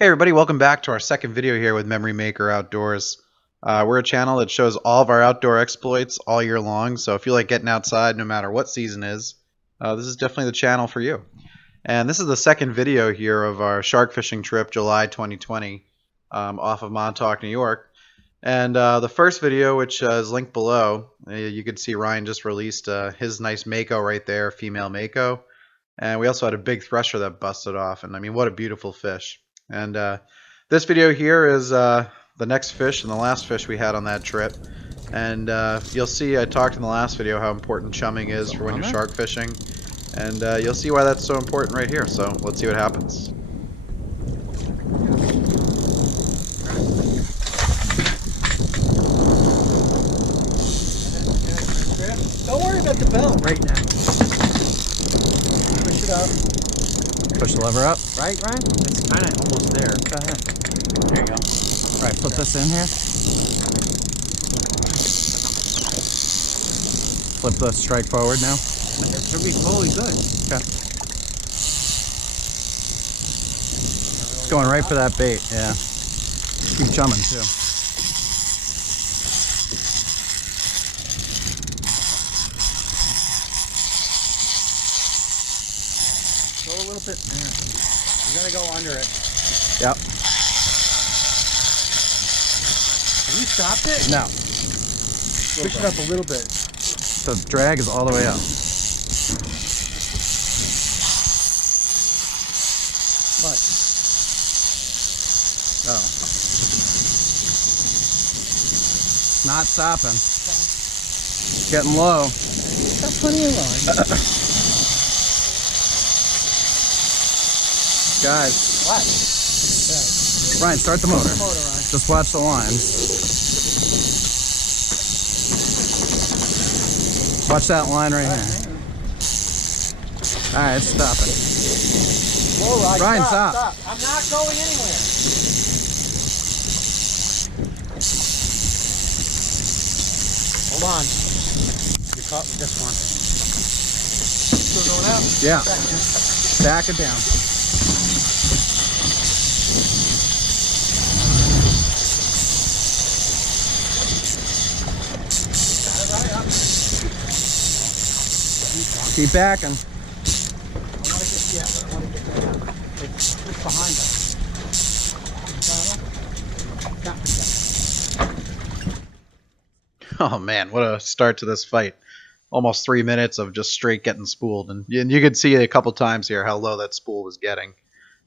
Hey everybody, welcome back to our second video here with Memory Maker Outdoors. We're a channel that shows all of our outdoor exploits all year long, so if you like getting outside no matter what season is, this is definitely the channel for you. And this is the second video here of our shark fishing trip July 2020 off of Montauk, New York. And the first video, which is linked below, you can see Ryan just released his nice mako right there, female mako. And we also had a big thresher that busted off, and I mean, what a beautiful fish. And this video here is the next fish and the last fish we had on that trip. And you'll see I talked in the last video how important chumming is for when you're shark fishing. And you'll see why that's so important right here. So let's see what happens. Don't worry about the belt right now. Push it up. Push the lever up. Right, Ryan? It's kind of almost there. Go ahead. There you go. All right, put this in here. Flip the strike forward now. It should be fully good. Okay. It's going right for that bait, yeah. Keep chumming too. Go a little bit there. You're gonna go under it. Yep. Have you stopped it? No. Push it up a little bit. The drag is all the way up. What? Oh. Not stopping. It's getting low. Got plenty of line. Guys. What? Ryan, start the motor. Ryan. Just watch the lines. Watch that line right here. Alright, it's stopping. Whoa, Ryan, stop. stop. I'm not going anywhere. Hold on. You're caught with this one. Still going out? Yeah. Back it down. Keep backing. I want to get that out. It's behind us. Oh man, what a start to this fight. Almost 3 minutes of just straight getting spooled. And you could see a couple times here how low that spool was getting.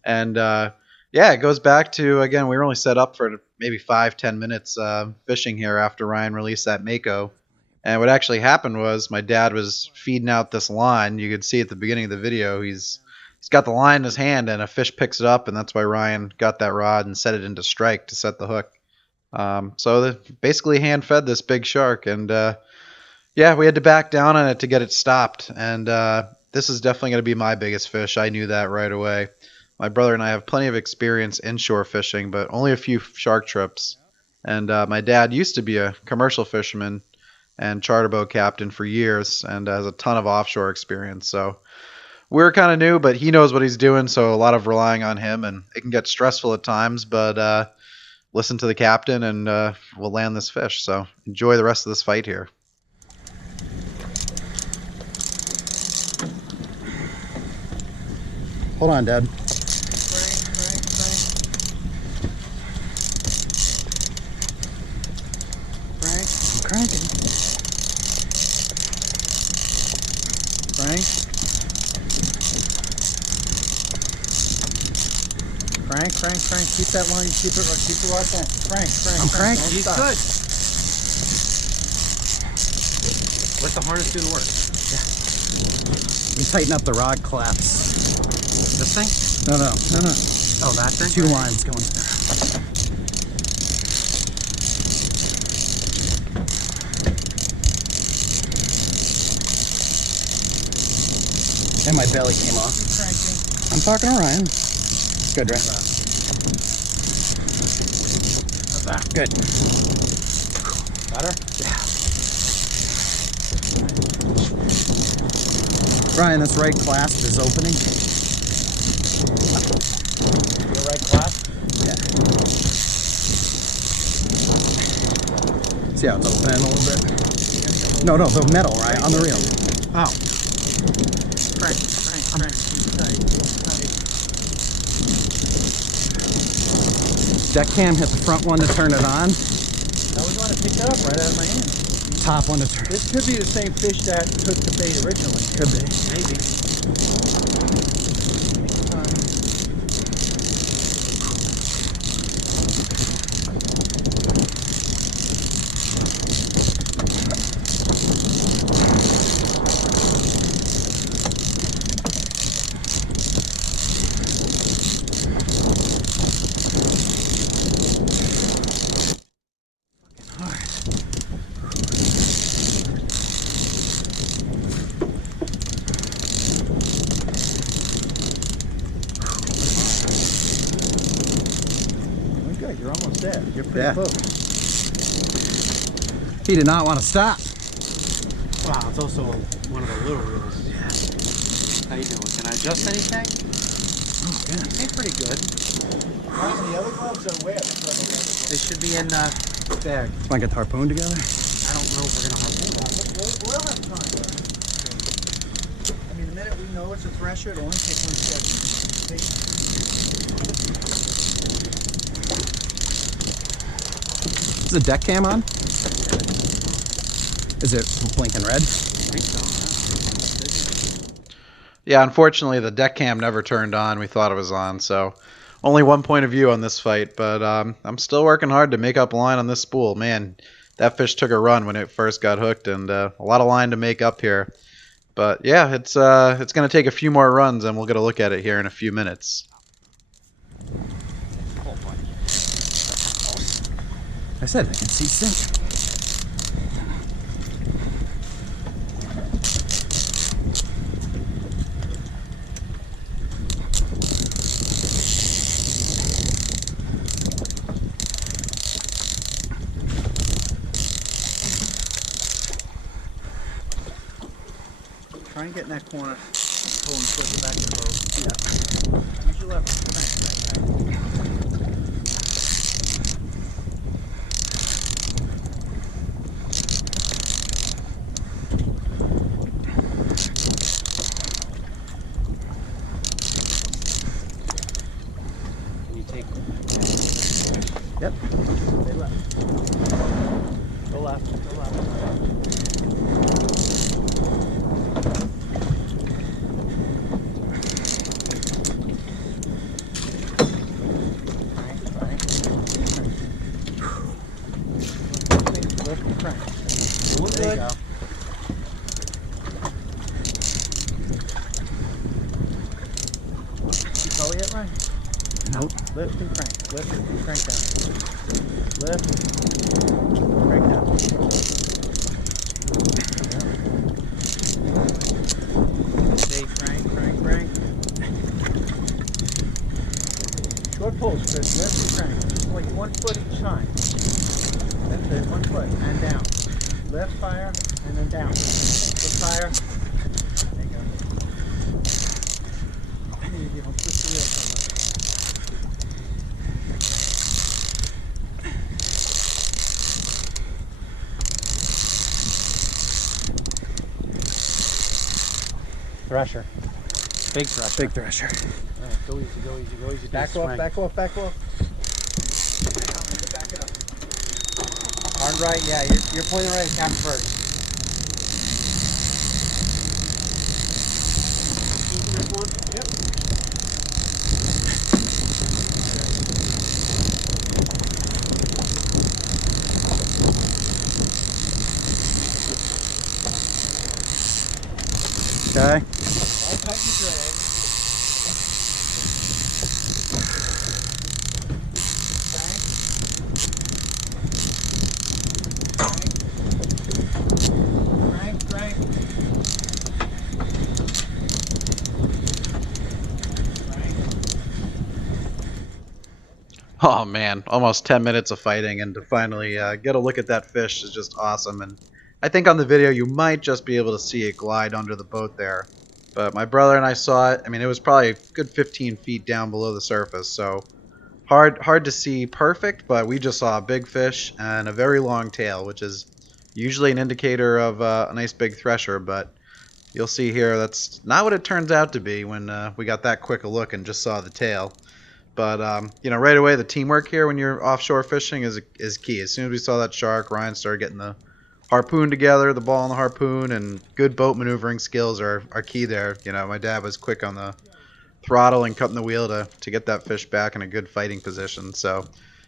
And yeah, it goes back to, again, we were only set up for maybe 5-10 minutes fishing here after Ryan released that mako. And what actually happened was my dad was feeding out this line. You could see at the beginning of the video, he's got the line in his hand and a fish picks it up, and that's why Ryan got that rod and set it into strike to set the hook. So they basically hand fed this big shark, and yeah, we had to back down on it to get it stopped. And this is definitely going to be my biggest fish. I knew that right away. My brother and I have plenty of experience inshore fishing, but only a few shark trips. And my dad used to be a commercial fisherman and charter boat captain for years and has a ton of offshore experience. So we're kind of new, but he knows what he's doing, so a lot of relying on him, and it can get stressful at times, but listen to the captain and we'll land this fish. So enjoy the rest of this fight here. Hold on, Dad. Frank. I'm cranking. Frank. Frank. Keep that line. Keep it right there. Frank. I'm cranking. He's good. Let the harness do the work. Yeah. You tighten up the rod clamps. This thing? No. Oh, that thing? 2 lines going there. And my belly came off. I'm talking to Ryan. Good, right? Good. Better? Yeah. Ryan, this right clasp is opening. Your right clasp? See how it's opening a little bit? No, the metal, right? On the reel. Oh. Crank. Deck cam, hit the front one to turn it on. Now we want to pick that up right out of my hand. Top one to turn. This could be the same fish that took the bait originally. Could be. Maybe. Good, you're almost there. You're pretty close. He did not want to stop. Wow, it's also one of the little reels. Yeah. How you doing? Can I adjust anything? Oh, yeah. Ain't pretty good. The other gloves are wet. They should be in the bag. Want to get the harpoon together? I don't know if we're gonna harpoon. We'll have time. I mean, the minute we know it's a thresher, it'll only take one step. Is the deck cam on? Is it blinking red? I think so. Yeah, unfortunately, the deck cam never turned on. We thought it was on, so only one point of view on this fight. But I'm still working hard to make up a line on this spool. Man, that fish took a run when it first got hooked, and a lot of line to make up here. But yeah, it's going to take a few more runs, and we'll get a look at it here in a few minutes. I said I can see sink. Try and get in that corner. Pull and flip it back to the boat. Yeah. Use your left. Crank. Can you take? Yep. Stay left. Go left. Go left. Crank. Doing There you good. go. You color yet, Ryan? Nope. Lift and crank. Lift and crank down. Lift. Crank down. Stay crank. Short pulls, Chris. Lift and crank. Like 1 foot each time. That's it. 1 foot and down. Left fire and then down. Lift fire. There you go. You don't twist the wheel so much. Thresher. Big thresher. Big thresher. All right, go easy. Back off. Back off. Back it up. Hard right, yeah, you're pointing right at Captain Bird. Yep. Okay. I'll tighten the drag. Crank. Oh man, almost 10 minutes of fighting, and to finally get a look at that fish is just awesome. And I think on the video you might just be able to see it glide under the boat there. But my brother and I saw it. I mean, it was probably a good 15 feet down below the surface, so hard to see perfect, but we just saw a big fish and a very long tail, which is usually an indicator of a nice big thresher. But you'll see here that's not what it turns out to be when we got that quick a look and just saw the tail. But right away the teamwork here when you're offshore fishing is key. As soon as we saw that shark, Ryan started getting the harpoon together, the ball and the harpoon, and good boat maneuvering skills are key there. My dad was quick on the throttle and cutting the wheel to get that fish back in a good fighting position. So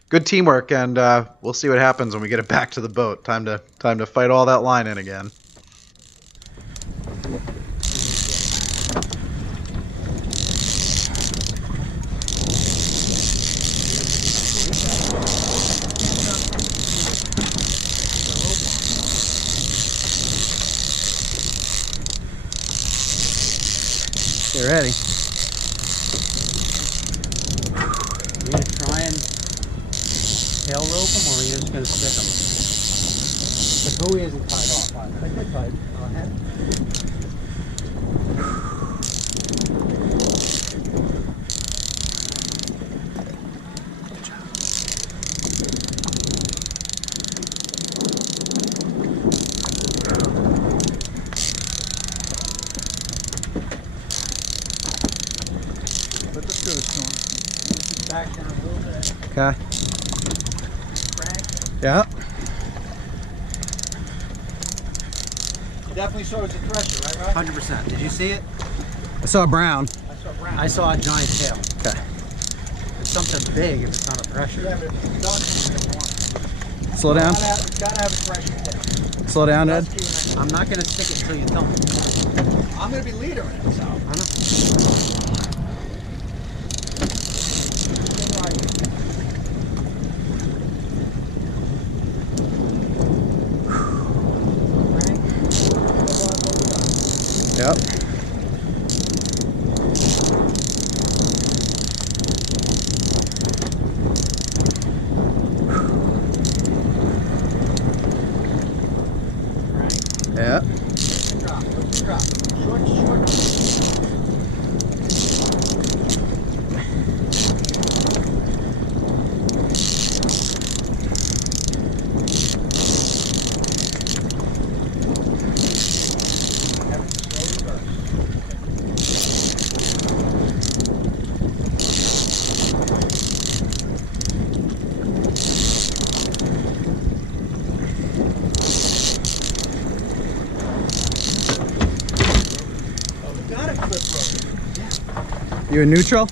good teamwork, and we'll see what happens when we get it back to the boat. Time to fight all that line in again. Get ready. Are you gonna try and tail rope them, or are you just gonna stick them? The buoy isn't tied off. I think tied. Put the screws to them. Back down a little bit. Okay. Crank. Yeah. It definitely shows the thresher, right, Rod? 100%. Did you see it? I saw brown. I saw brown. I saw a giant tail. Okay. It's something big if it's not a thresher. Yeah, but if it's done, it's gonna want. Slow down. It's gotta have a thresher tail. Slow down, Ed. That's key. I'm not gonna stick it until you tell me. I'm gonna be leader in it, so. I know. Yep. Yeah. Drop. Short. You in neutral?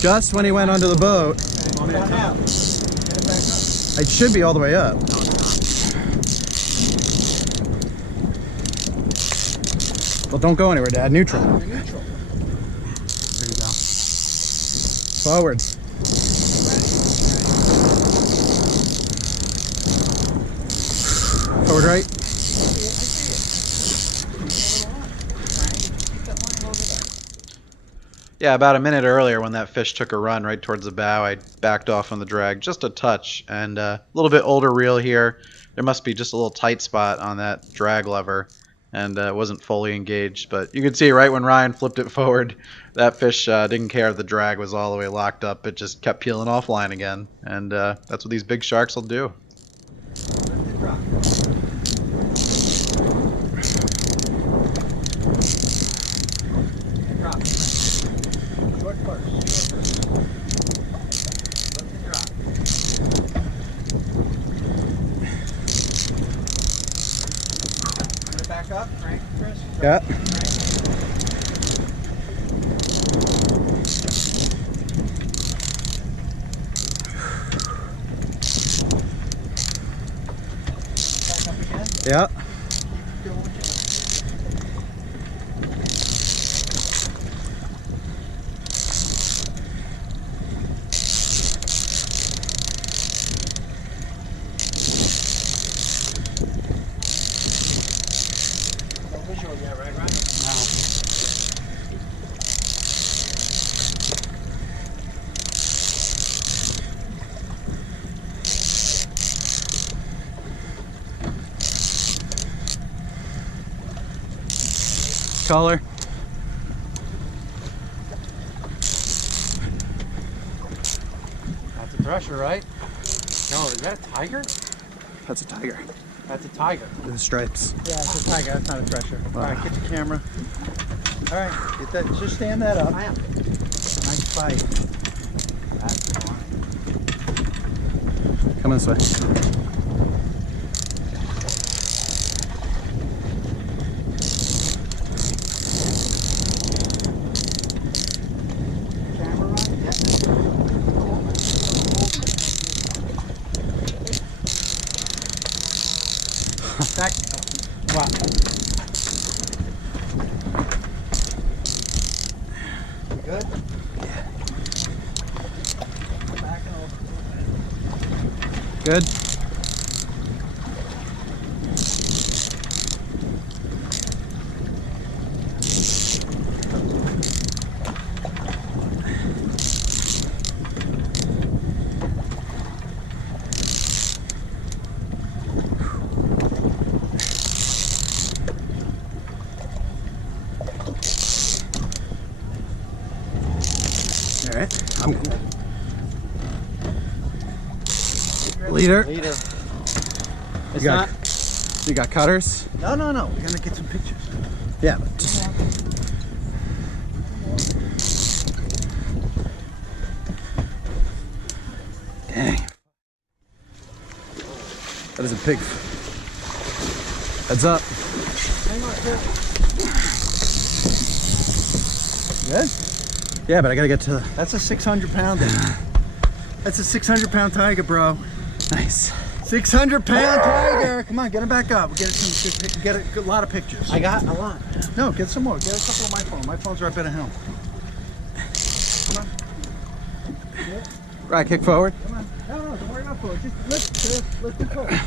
Just when he went onto the boat. It should be all the way up. Well, don't go anywhere, Dad. Neutral. There you go. Forward. Forward right. Yeah, about a minute earlier when that fish took a run right towards the bow, I backed off on the drag just a touch, and a little bit older reel here. There must be just a little tight spot on that drag lever, and it wasn't fully engaged. But you could see right when Ryan flipped it forward, that fish didn't care if the drag was all the way locked up. It just kept peeling offline again, and that's what these big sharks will do. Up, Frank, Chris. Yeah. Back up again. Yeah. Do what you color. That's a thresher, right? No, is that a tiger? That's a tiger. That's a tiger. With the stripes. Yeah, it's a tiger. That's not a thresher. All right, get the camera. All right, get that. Just stand that up. I am. Nice fight. That's fine. Come this way. Camera on? Yeah. Back. Wow. Good? Back over. Good. All right. I'm good. Leader. Leader. It's You got, not. you got cutters? No, no, no. We're gonna get some pictures. Yeah, but just dang. That is a big. Heads up. Hang on, here. Good? Yeah, but I gotta get to the. That's a 600-pounder. That's a 600-pound tiger, bro. Nice. 600-pound tiger. Come on, get him back up. We'll get some get a good lot of pictures. I got a lot. No, get some more. Get a couple of my phone. My phone's right by the helm. Come on. Right, kick forward. Come on. No, no, don't worry about phone. Just lift it forward.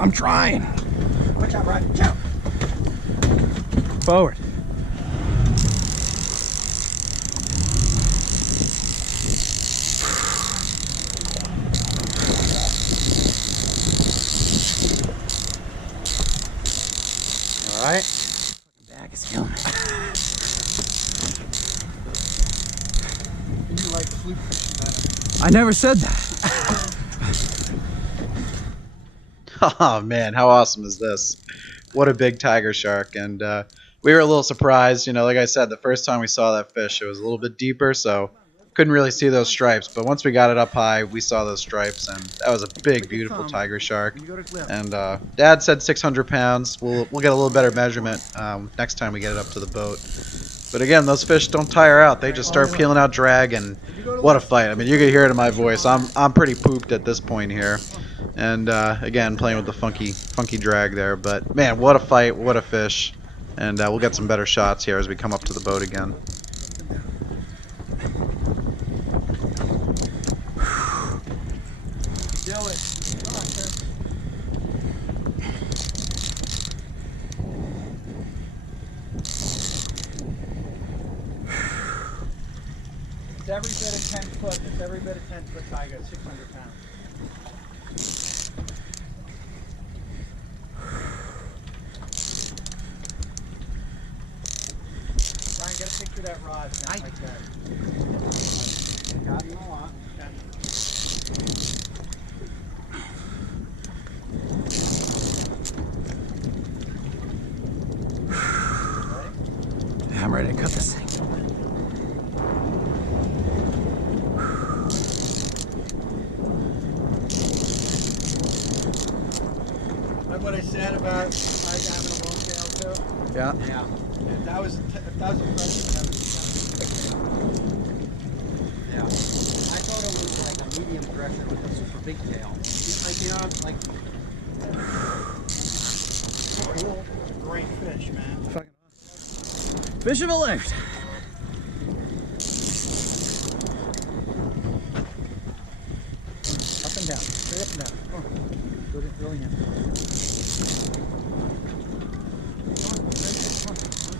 I'm trying. Watch out, Rod. Jump. Forward. All right. Back is killing me. You like fluke fishing better. I never said that. Oh man, how awesome is this? What a big tiger shark. And we were a little surprised, you know, like I said, the first time we saw that fish, it was a little bit deeper, so couldn't really see those stripes. But once we got it up high, we saw those stripes, and that was a big, beautiful tiger shark. You go to clip. And Dad said 600 pounds. We'll get a little better measurement next time we get it up to the boat. But again, those fish don't tire out. They just start peeling out drag, and what a fight. I mean, you can hear it in my voice. I'm pretty pooped at this point here. And again, playing with the funky drag there. But man, what a fight, what a fish. And we'll get some better shots here as we come up to the boat again. Do it. Come on, sir. It's every bit of 10 foot. It's every bit of 10 foot tiger. 600 pounds. Ryan, get a picture of that rod. Man, like that. Got him a lot. Okay. Yeah, I'm ready to cut this thing. Remember what I said about tiger having a long tail too? Yeah. Yeah. If that was a freshman, Yeah. I thought it was like a medium thresher with a super big tail. Like, you know, like. cool. Great fish, man. Fish of a life. Up and down, straight up and down. Come on. Go in.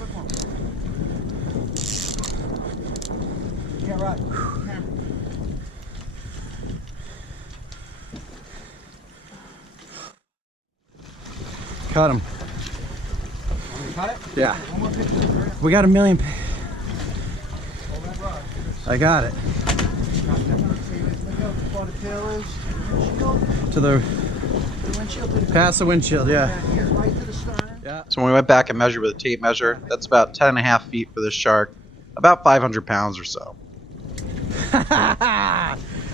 Come on. Yeah, right. Camera. Cut him. Got it? Yeah. One more picture. Hurry up. We got a million. Hold that rod. I got it. Look out before the tail is. Windshield. To the The windshield. To the past the windshield. Yeah. Here's right to the stern. Yeah. So when we went back and measured with a tape measure, that's about 10.5 feet for this shark, about 500 pounds or so.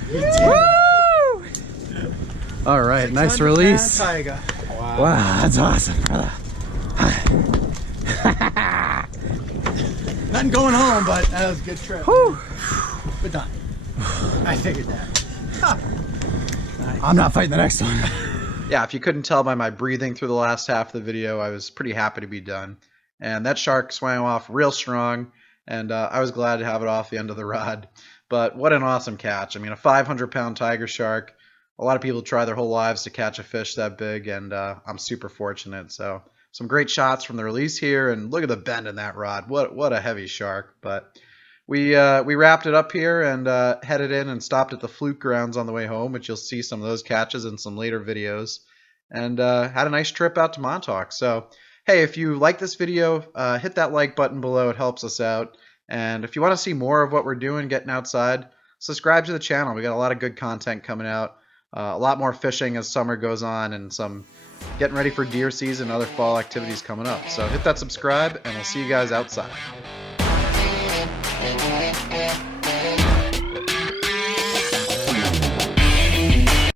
Woo! All right, nice release. Tiger. Wow, that's awesome, brother. Nothing going home, but that was a good trip. Whew. We're done. I figured that. I'm not fighting the next one. Yeah, if you couldn't tell by my breathing through the last half of the video, I was pretty happy to be done. And that shark swam off real strong, and I was glad to have it off the end of the rod. But what an awesome catch. I mean, a 500-pound tiger shark. A lot of people try their whole lives to catch a fish that big, and I'm super fortunate. So some great shots from the release here, and look at the bend in that rod. What a heavy shark. But we wrapped it up here and headed in and stopped at the Fluke grounds on the way home, which you'll see some of those catches in some later videos, and had a nice trip out to Montauk. So hey, if you like this video, hit that like button below. It helps us out. And if you want to see more of what we're doing getting outside, subscribe to the channel. We got a lot of good content coming out. A lot more fishing as summer goes on, and some getting ready for deer season and other fall activities coming up. So hit that subscribe, and we'll see you guys outside.